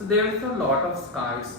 So there is a lot of scars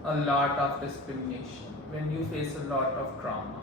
a lot of discrimination, when you face a lot of trauma,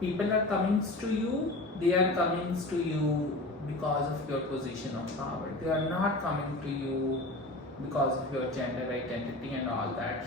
people are coming to you, they are coming to you because of your position of power. They are not coming to you because of your gender identity and all that.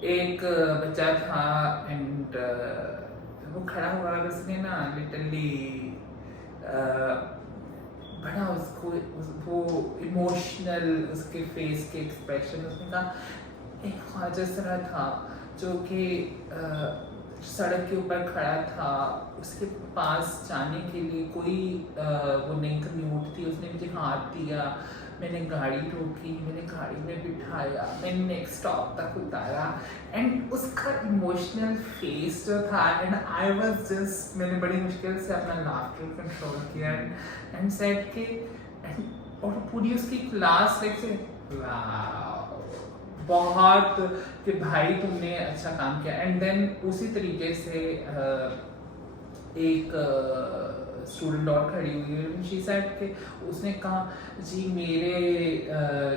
ایک بچہ تھا and وہ کھڑا ہوا اور اس نے نا literally بڑا اس کو وہ ایموشنل اس کے فیس کے ایکسپریشن، اس نے کہا ایک خواجہ سرا تھا جو کہ سڑک کے اوپر کھڑا تھا، اس کے پاس جانے کے لیے کوئی وہ نہیں کمیوٹ تھی، اس نے مجھے ہاتھ دیا، میں نے گاڑی روکی، میں نے گاڑی میں بٹھایا، میں نے نیکسٹ اسٹاپ تک اتارا، اینڈ اس کا ایموشنل فیس جو تھا اینڈ آئی واز جسٹ، میں نے بڑی مشکل سے اپنا لافٹر کنٹرول کیا اینڈ سیٹ کہ اور پوری اس کی کلاس بہت کہ بھائی تم نے اچھا کام کیا. اینڈ دین اسی طریقے سے ایک اسٹوڈنٹ اور کھڑی ہوئی ہے، شی سیڈ کہ اس نے کہا جی میرے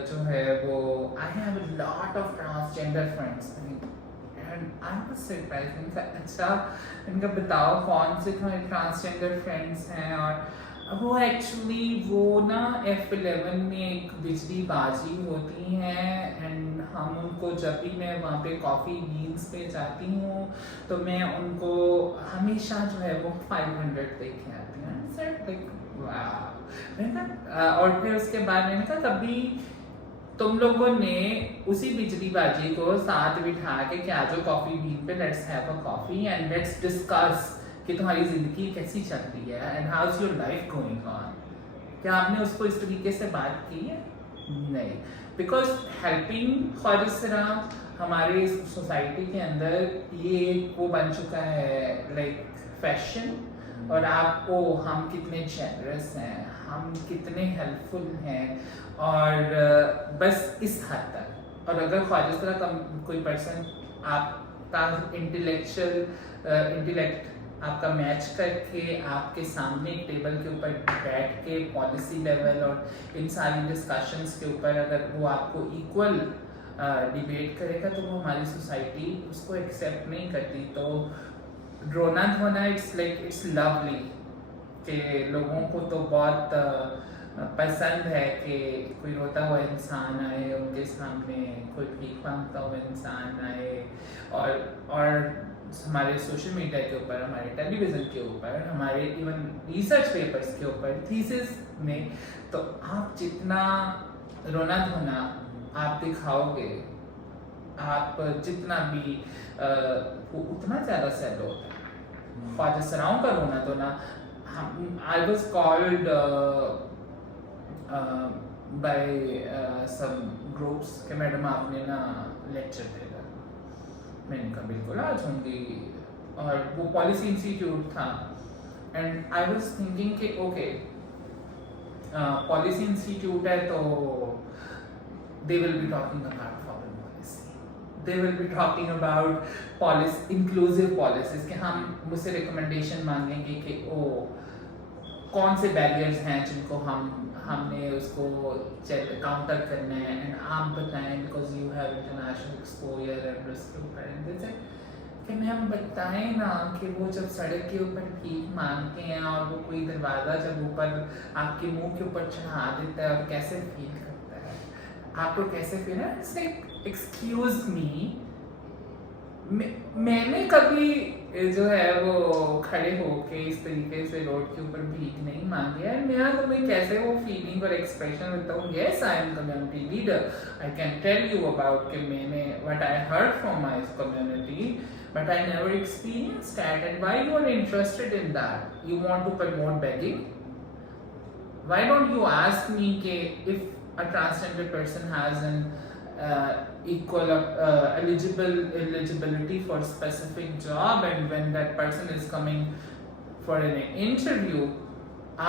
جو ہے وہ I have a lot of transgender friends. And I was surprised. اچھا ان کا بتاؤ کون سے تمہارے ٹرانسجینڈر فرینڈس ہیں؟ اور وہ ایکچولی وہ نا F11 میں ایک بجلی بازی ہوتی ہیں اینڈ ہم ان کو جب بھی میں وہاں پہ کافی بینس پہ جاتی ہوں تو میں ان کو ہمیشہ جو ہے وہ 500 دے کے آتی ہوں. اور پھر اس کے بعد میں نے کہا کبھی تم لوگوں نے اسی بجلی بازی کو ساتھ بٹھا کے کہ آجو کافی بین پہ let's have a coffee and let's discuss کہ تمہاری زندگی کیسی چل رہی ہے and how is your life going on. کیا آپ نے اس کو اس طریقے سے بات کی ہے؟ نہیں. بیکاز ہیلپنگ خواجہ سرا ہمارے سوسائٹی کے اندر یہ وہ بن چکا ہے لائک فیشن. اور آپ کو ہم کتنے جنرس ہیں، ہم کتنے ہیلپ فل ہیں، اور بس اس حد تک. اور اگر خواجہ سرا کا کوئی پرسن آپ کا انٹلیکٹ آپ کا میچ کر کے آپ کے سامنے ایک ٹیبل کے اوپر بیٹھ کے پالیسی لیول اور ان ساری ڈسکشنس کے اوپر اگر وہ آپ کو ایکول ڈیبیٹ کرے گا تو وہ ہماری سوسائٹی اس کو ایکسیپٹ نہیں کرتی. تو رونا دھونا اٹس لائک اٹس لولی کہ لوگوں کو تو بہت پسند ہے کہ کوئی روتا ہوا انسان آئے ان کے سامنے، کوئی بھیک مانگتا ہوا انسان آئے. اور ہمارے سوشل میڈیا کے اوپر، ہمارے ٹیلی ویژن کے اوپر، ہمارے ایون ریسرچ پیپرس کے اوپر، تھیسس میں، تو آپ جتنا رونا دھونا آپ دکھاؤ گے، آپ جتنا بھی اتنا زیادہ سیل ہوتا ہے. خواجہ سراؤں کا رونا دھونا، I was called by some groups کہ میڈم آپ نے نا لیکچر دے گا. میں نے کہا بالکل آ جاؤں گی. اور وہ پالیسی انسٹیٹیوٹ تھا اینڈ آئی واز تھنکنگ کہ اوکے پالیسی انسٹیٹیوٹ ہے تو they will be talking about foreign policy, they will be talking about policy, inclusive policies کہ ہم مجھ سے ریکمنڈیشن مانگیں گے کہ کون سے بیریئرز ہیں جن کو ہم نے اس کو کاؤنٹر کرنا ہے. اینڈ آپ بتائیں because you have international exposure and risk اوپر کہ میم بتائیں نا کہ وہ جب سڑک کے اوپر بھیک مانگتے ہیں اور وہ کوئی دروازہ جب اوپر آپ کے منہ کے اوپر چڑھا دیتا ہے اور کیسے فیل کرتا ہے، آپ کو کیسے فیل ہے. ایکسکیوز می، میں نے کبھی جو ہے وہ کھڑے ہو کے اس طریقے سے روڈ کے اوپر بھیک نہیں مانگی ہے. میں تمہیں کیسے وہ فیلنگ اور ایکسپریشن دیتا ہوں. Yes I am community leader, I can tell you about کہ میں نے what I heard from my community, but I never experienced that. And why you are interested in that? You want to promote begging? Why don't you ask me if a transgender person has an equal eligibility for a specific job, and when that person is coming for an interview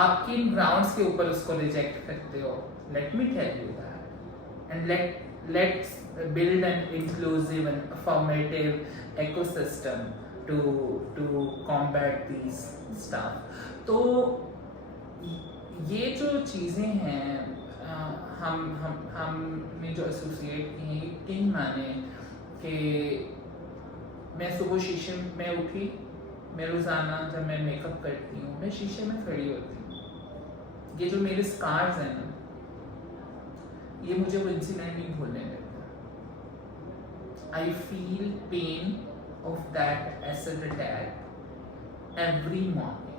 آپ کن grounds کے اوپر اس کو reject کرتے ہو. Let me tell you that. And let's build an inclusive and affirmative ecosystem to combat these stuff. تو یہ جو چیزیں ہیں ہم نے جو ایسوسیٹ کی ہیں، کن مانے کہ میں صبح شیشے میں اٹھی، میں روزانہ جب میں میک اپ کرتی ہوں میں شیشے میں کھڑی ہوتی ہوں. یہ جو میرے اسکارز ہیں نا، یہ مجھے وہ انسیڈنٹ نہیں بھولنے دیتا. I feel pain of that acid attack every morning.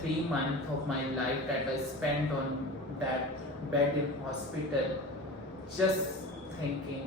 3 months of my life that I spent on that bed in hospital just thinking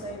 SIP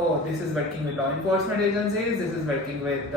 oh this is working with law enforcement agencies, this is working with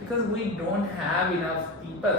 because we don't have enough people.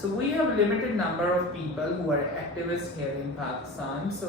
so we have limited number of people who are activists here in Pakistan. so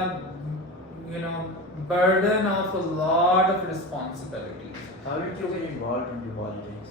a you know burden of a lot of responsibility. How did you get involved into politics?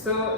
so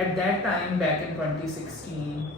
At that time back in 2016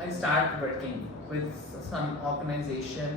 I start working with some organization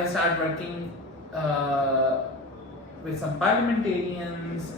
I start working with some parliamentarians,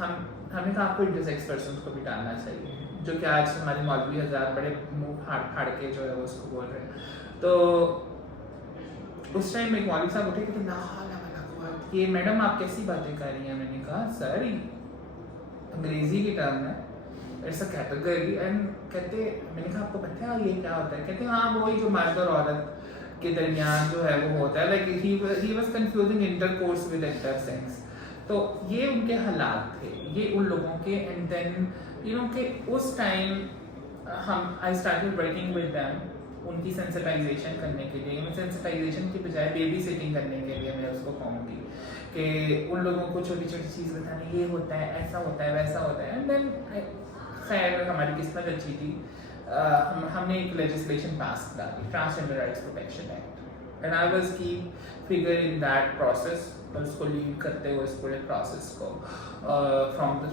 ہمیں کہا آپ کو intersex persons کو بھی ڈالنا چاہیے, جو کہ آج ہمارے مولوی حضرات بڑے منہ پھاڑ کے جو ہے وہ اس کو بول رہے ہیں. تو اس ٹائم ایک مولوی صاحب اٹھے کہ لا حول ولا قوت, یہ میڈم آپ کیسی باتیں کر رہی ہیں. میں نے کہا سر انگریزی کی ٹرم ہے, اٹس اے کیٹیگری. اینڈ کہتے, میں نے کہا آپ کو پتہ ہے یہ کیا ہوتا ہے؟ کہتے ہاں وہی جو مرد اور عورت کے درمیان جو ہے وہ ہوتا ہے, like he was confusing intercourse with intersex. تو یہ ان کے حالات تھے, یہ ان لوگوں کے. اینڈ دین یو نو کہ اس time I started working with them, ان کی سینسٹائزیشن کرنے کے لیے. میں سینسٹائزیشن کی بجائے بیبی سٹنگ کرنے کے لیے میں اس کو کہوں گی کہ ان لوگوں کو چھوٹی چھوٹی چیز بتانے, یہ ہوتا ہے, ایسا ہوتا ہے, ویسا ہوتا ہے. اینڈ دین خیر ہماری قسمت اچھی تھی, ہم نے ایک لیجسلیشن پاس کرا دی, transgender rights protection act. And I was key figure in that process, اور اس کو لیڈ کرتے ہوئے اس پورے پروسیس کو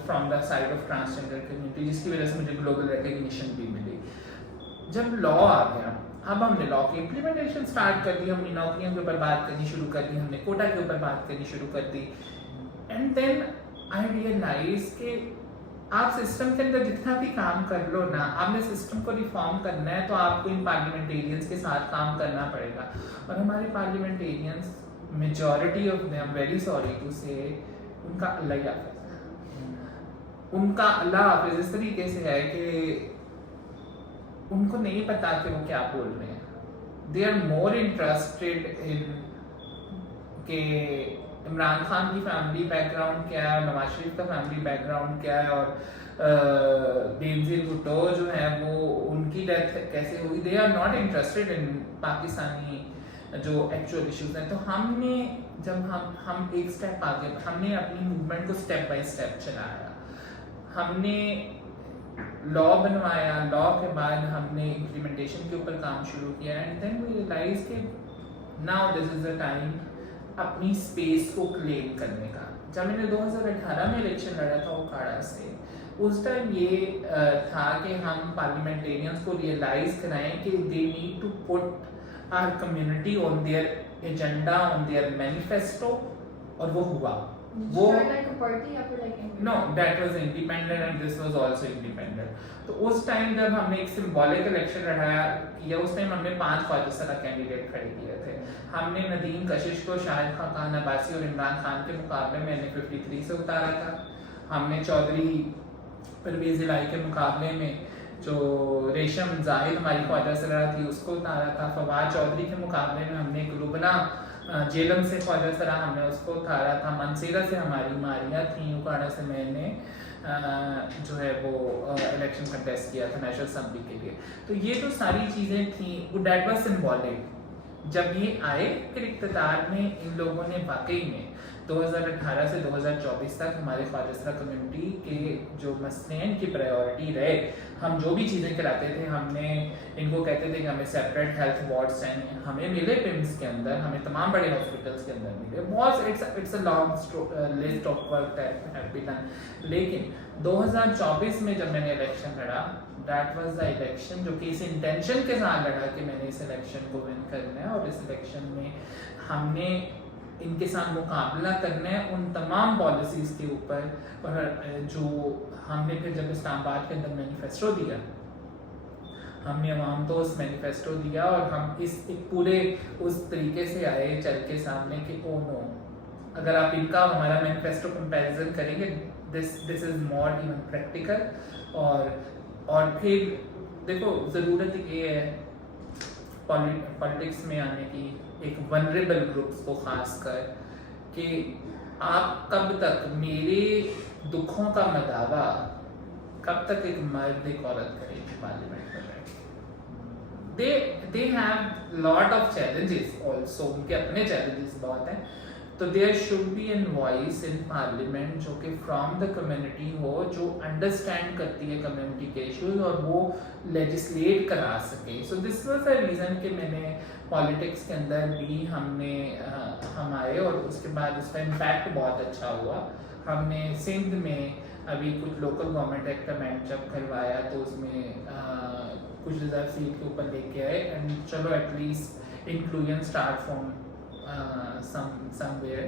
from the side of transgender community, جس کی وجہ سے مجھے گلوبل ریکگنیشن بھی ملی. جب لا آ گیا, اب ہم نے لا کی امپلیمنٹیشن اسٹارٹ کر دی, ہم نے نوکریوں کے اوپر بات کرنی شروع کر دی, ہم نے کوٹا کے اوپر بات کرنی شروع کر دی. اینڈ دین آئی ریئلائز کہ آپ سسٹم کے اندر جتنا بھی کام کر لو نا, آپ نے سسٹم کو ریفارم کرنا ہے تو آپ کو ان پارلیمنٹیرینس کے ساتھ کام کرنا پڑے گا. اور ہمارے parliamentarians majority of them, very sorry to say, ان کا اللہ حافظ ہے. ان کا اللہ حافظ اس طریقے سے ہے کہ ان کو نہیں پتا کہ وہ کیا بول رہے ہیں. They are more interested in کہ عمران خان کی فیملی بیک گراؤنڈ کیا ہے, نواز شریف کا فیملی بیک گراؤنڈ کیا ہے, اور بینظیر بھٹو جو ہے وہ ان کی ڈیتھ کیسے ہوئی. They are not interested in Pakistani جو ایکچوئل ایشوز ہیں. تو ہم نے جب ہم ایک اسٹیپ آگے, ہم نے اپنی موومنٹ کو اسٹیپ بائی اسٹیپ چلایا. ہم نے لا بنوایا, لا کے بعد ہم نے امپلیمنٹیشن کے اوپر کام شروع کیا. اینڈ دین وی ریئلائز کہ now this is the time اپنی اسپیس کو کلیم کرنے کا. جب میں نے 2018 میں الیکشن لڑا تھا اوکاڑا سے, اس ٹائم یہ تھا کہ ہم پارلیمنٹیرینس کو ریئلائز کرائیں کہ they need to put our community on their agenda, on their manifesto. اور وہ ہوا. وہ no, that was independent and this was also independent. تو اس ٹائم جب ہم نے ایک سمبولک الیکشن لڑایا کیا, اس ٹائم ہم نے 5 خواجہ سرا کینڈیڈیٹ کھڑے کیے تھے. ہم نے ندیم کشش کو شاہد خاقان عباسی اور عمران خان کے مقابلے میں N53 سے اتارا تھا. ہم نے چودھری پرویز الہی کے مقابلے میں جو ریشم زاہد ہماری خواجہ سرا تھی اس کو اتارا تھا. فواد چودھری کے مقابلے میں ہم نے لبنہ جیلم سے خواجہ سرا ہم نے اس کو اتارا تھا. منصیرہ سے ہماری ماریاں تھیں. اوکاڑا سے میں نے جو ہے وہ الیکشن کنٹیسٹ کیا تھا نیشنل اسمبلی کے لیے. تو یہ جو ساری چیزیں تھیں وہ دیٹ واز سمبولک. جب یہ آئے پھر اقتدار میں, ان لوگوں نے واقعی میں 2018 سے 2024 تک ہمارے خواجہ سرا کمیونٹی کے جو مسئلے ہیں ان کی پرائیورٹی رہے. ہم جو بھی چیزیں کراتے تھے, ہم نے ان کو کہتے تھے کہ ہمیں سیپریٹ ہیلتھ وارڈس ہیں, ہمیں ملے پمس کے اندر, ہمیں تمام بڑے ہاسپٹلس کے اندر ملے. بہت it's a long list of work that have been done. لیکن 2024 میں جب میں نے الیکشن لڑا, دیٹ واز دا الیکشن جو کہ اس انٹینشن کے ساتھ لڑا کہ میں نے اس الیکشن کو ون کرنا ہے, اور اس الیکشن میں ہم نے ان کے ساتھ مقابلہ کرنا ہے ان تمام پالیسیز کے اوپر. اور جو ہم نے پھر جب اسلام آباد کے اندر مینیفیسٹو دیا, ہم نے عوام تو اس مینیفیسٹو دیا, اور ہم اس ایک پورے اس طریقے سے آئے چل کے سامنے کہ او نو, اگر آپ ان کا ہمارا مینیفیسٹو کمپیریزن کریں گے, دس از مور ایون پریکٹیکل. اور پھر دیکھو ضرورت یہ ہے پالیٹکس میں آنے کی, ایک ونریبل گروپس کو خاص کر, کہ آپ کب تک میرے دکھوں کا مداوا کب تک ایک مرد ایک عورت کرے گی پارلیمنٹ میں. they have lot of challenges also, ان کے اپنے challenges بہت ہیں. تو there should be a voice in parliament جو کہ from the community ہو, جو understand کرتی ہے community کے issues اور وہ legislate کرا سکے. So this was the reason کہ میں نے politics کے اندر بھی ہم آئے, اور اس کے بعد اس کا impact بہت اچھا ہوا. ہم نے سندھ میں ابھی کچھ لوکل گورنمنٹ ایکٹ امینڈ جب کروایا تو اس میں کچھ ریزرو سیٹ کے اوپر لے کے آئے, اینڈ چلو at least inclusion start from somewhere.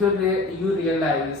you realize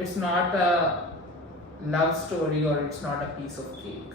it's not a love story or it's not a piece of cake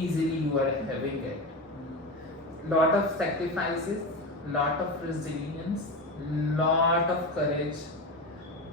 easily you are having it. Lot of sacrifices, lot of resilience, lot of courage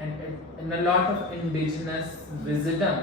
and a lot of indigenous wisdom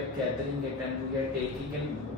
are gathering it and we are taking it.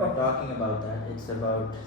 were talking about that. It's about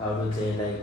How do they like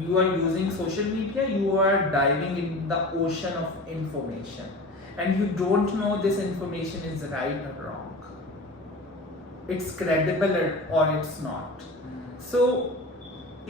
You are using social media, you are diving in the ocean of information and you don't know this information is right or wrong. It's credible or it's not. So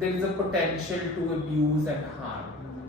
there is a potential to abuse and harm.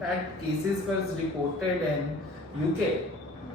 That cases was reported in UK,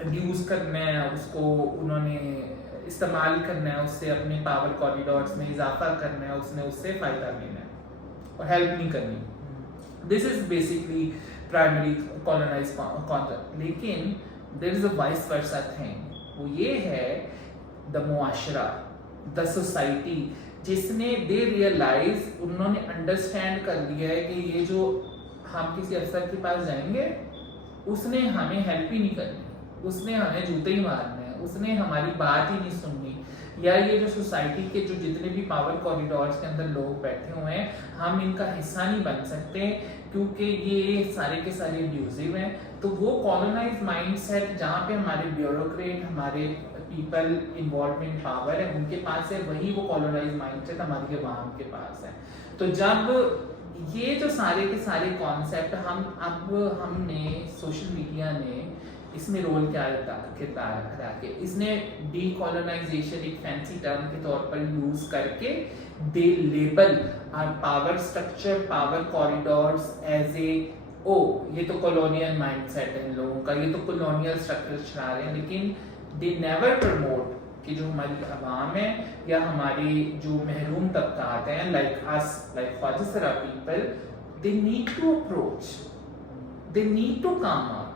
abuse کرنا ہے, اس کو انہوں نے استعمال کرنا ہے, اس سے اپنے پاور کوریڈورس میں اضافہ کرنا ہے, اس نے اس سے فائدہ لینا ہے اور ہیلپ نہیں کرنی. This is basically primary colonize concept. لیکن there is a vice versa thing, وہ یہ ہے دا معاشرہ, دا سوسائٹی, جس نے دے ریئلائز, انہوں نے انڈرسٹینڈ کر لیا ہے کہ یہ جو ہم کسی افسر کے پاس جائیں گے اس نے ہمیں ہیلپ ہی نہیں کرنی, اس نے ہمیں جوتے ہی مارنے ہیں, اس نے ہماری بات ہی نہیں سننی, یا یہ جو سوسائٹی کے جو جتنے بھی پاور کوریڈورس کے اندر لوگ بیٹھے ہوئے ہیں ہم ان کا حصہ نہیں بن سکتے کیونکہ یہ سارے کے سارے ابیوزیو ہیں. تو وہ کالونائز مائنڈ سیٹ جہاں پہ ہمارے بیوروکریٹ, ہمارے پیپل انوالوڈ ان پاور ہے, ان کے پاس ہے, وہی وہ کالونائز مائنڈ سیٹ ہماری عوام کے پاس ہے. تو جب یہ جو سارے کے سارے کانسیپٹ ہم نے سوشل میڈیا نے اس میں رول کیا کردار ادا کیا, اس نے ڈی کالونائزیشن ایک فینسی ٹرم کے طور پر یوز کر کے they label our power structure, power corridors as a یہ تو کالونیل مائنڈ سیٹ ہے ان لوگوں کا, یہ تو کالونیل اسٹرکچر چلا رہے ہیں, لیکن دے نیور پروموٹ کہ جو ہماری عوام ہے یا ہماری جو محروم طبقات ہیں like us, like khwaja sira people, they need to approach, they need to come up,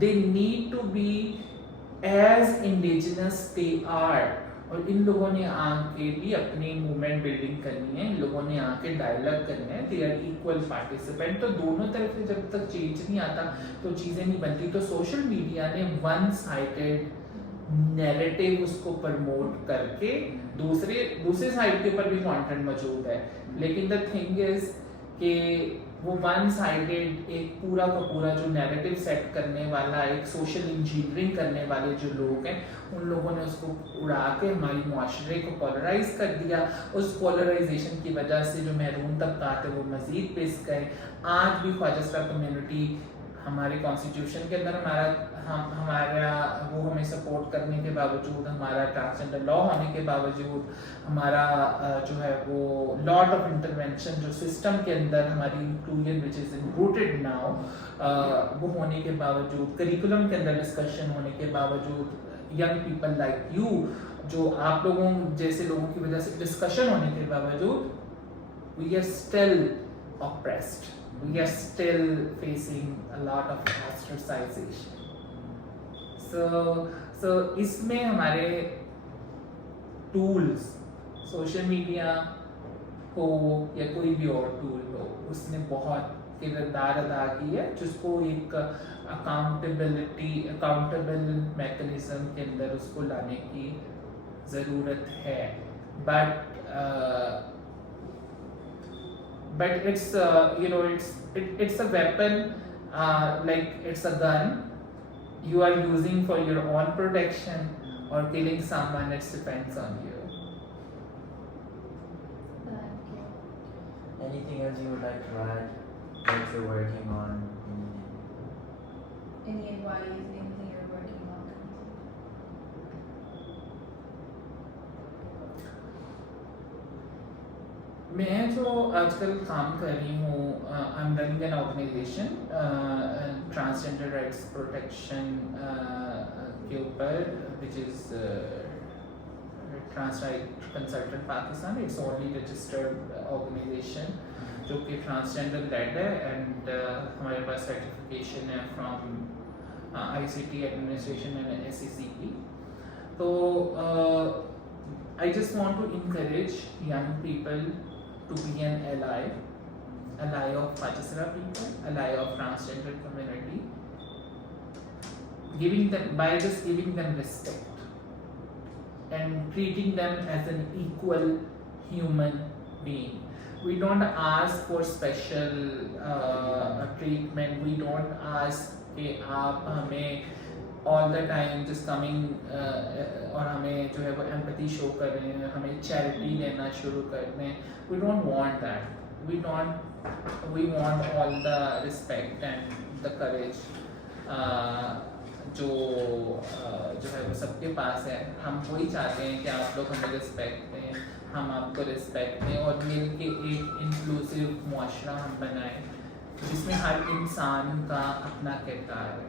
they need to be as indigenous they are. اور ان لوگوں نے آ کے بھی اپنی موومنٹ بلڈنگ کرنی ہے, ان لوگوں نے آ کے ڈائیلاگ کرنا ہے, they are equal participant. تو دونوں طرف سے جب تک چینج نہیں آتا تو چیزیں نہیں بنتی. تو سوشل میڈیا نے ون سائڈڈ نیریٹیو اس کو پرموٹ کر کے دوسرے سائڈ کے اوپر بھی کانٹینٹ موجود ہے, لیکن دا تھنگ از کہ وہ ون سائڈڈ ایک پورا کا پورا جو نیریٹیو سیٹ کرنے والا, ایک سوشل انجینئرنگ کرنے والے جو لوگ ہیں, ان لوگوں نے اس کو اڑا کے ہماری معاشرے کو پولرائز کر دیا. اس پولرائزیشن کی وجہ سے جو محروم طبقات ہیں وہ مزید پس گئے. آج بھی خواجہ سرا کمیونٹی ہمارے کانسٹیٹیوشن کے اندر ہمارا وہ ہمیں سپورٹ کرنے کے باوجود, ہمارا ٹرانسجنڈر لا ہونے کے باوجود, ہمارا جو ہے وہ لاٹ آف انٹرونشن جو سسٹم کے اندر ہماری انکلوژن وچ از روٹڈ ناؤ وہ ہونے کے باوجود, کریکولم کے اندر ڈسکشن ہونے کے باوجود, ینگ پیپل لائک یو جو آپ لوگوں جیسے لوگوں کی وجہ سے ڈسکشن ہونے کے باوجود, we are still oppressed, we are still facing a lot of ostracization. So اس میں ہمارے ٹولز, سوشل میڈیا ہو یا کوئی بھی اور ٹول ہو, اس نے بہت کردار ادا کی ہے جس کو ایک اکاؤنٹیبل میکنزم کے اندر اس کو لانے کی ضرورت ہے. But it's it's a weapon, like it's a gun you are using for your own protection, or killing someone, it depends on you. Thank you. Anything else you would like to add that you're working on? Any advice, anything you're working on? میں جو آج کل کام کر رہی ہوں, I am running an organisation transgender rights protection کے اوپر, which is trans right consultant Pakistan. It's only registered organisation جو کہ ٹرانسجنڈر لیڈ ہے, اینڈ ہمارے پاس سرٹیفکیشن ہے from I C T administration and S C C کی. تو I just want to encourage young people to be an ally of Pachasara people, ally of transgender community, by just giving them respect and treating them as an equal human being. We don't ask for special treatment. We don't ask کہ آپ ہمیں all the time just coming اور ہمیں جو ہے وہ empathy show کر رہے ہیں, ہمیں charity دینا شروع کر دیں. We don't want that. We want all the respect and the courage جو ہے وہ سب کے پاس ہے. ہم وہی چاہتے ہیں کہ آپ لوگ ہمیں رسپیکٹ دیں, ہم آپ کو رسپیکٹ دیں, اور مل کے ایک انکلوسیو معاشرہ ہم بنائیں جس میں ہر انسان کا اپنا کردار ہے.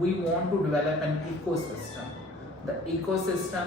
we want to develop an ecosystem. The ecosystem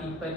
people,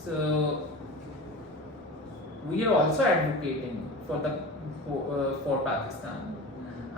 So we are also advocating for Pakistan.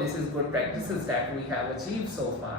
this is good practices that we have achieved so far.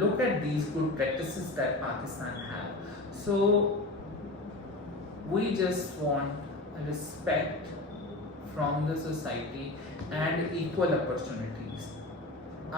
look at these good practices that Pakistan have. So we just want respect from the society and equal opportunities.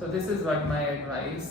So this is what my advice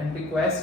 and request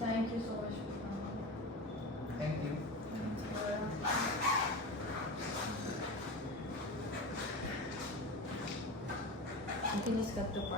Thank you so much. Thank you. I think it's got the part.